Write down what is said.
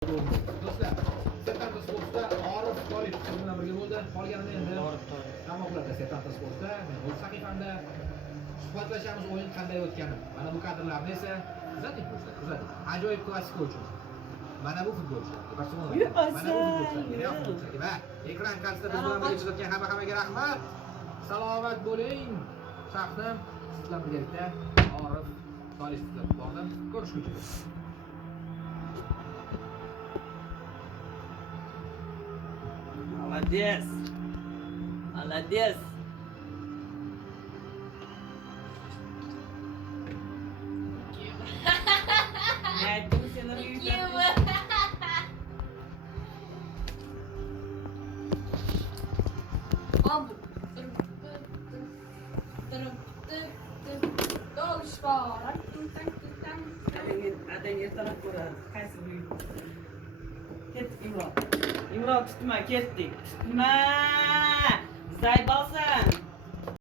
Do'stlar, Setanta Sportsda Orif Tolib siz bilan birga bo'ldi. Qolganini endi tarmoqlarda Setanta Sportsda men o'z sahifamda suhbatlashamiz, o'yin qanday o'tgani. Mana bu kadrlarni esa kuzating do'stlar, kuzating. Ajoyib klassika uchun. Mana bu futbolchi. Barselona. Mana bu futbolchi. Real futbolchi. Va ekran qarshisida biz bilan birga kuzatgan hammaga rahmat. Salomat bo'ling. Sahnim sizlar birgalikda Orif Tolib kuzatib bordim. Ko'rishguncha. Молодец! Молодец! Ne aytdim seni uyutdim. Adang ertalab ko'radi. Qaysi uyutdi? Ketdik Imron. Imron tutma, ketdik. Tutma! Zayba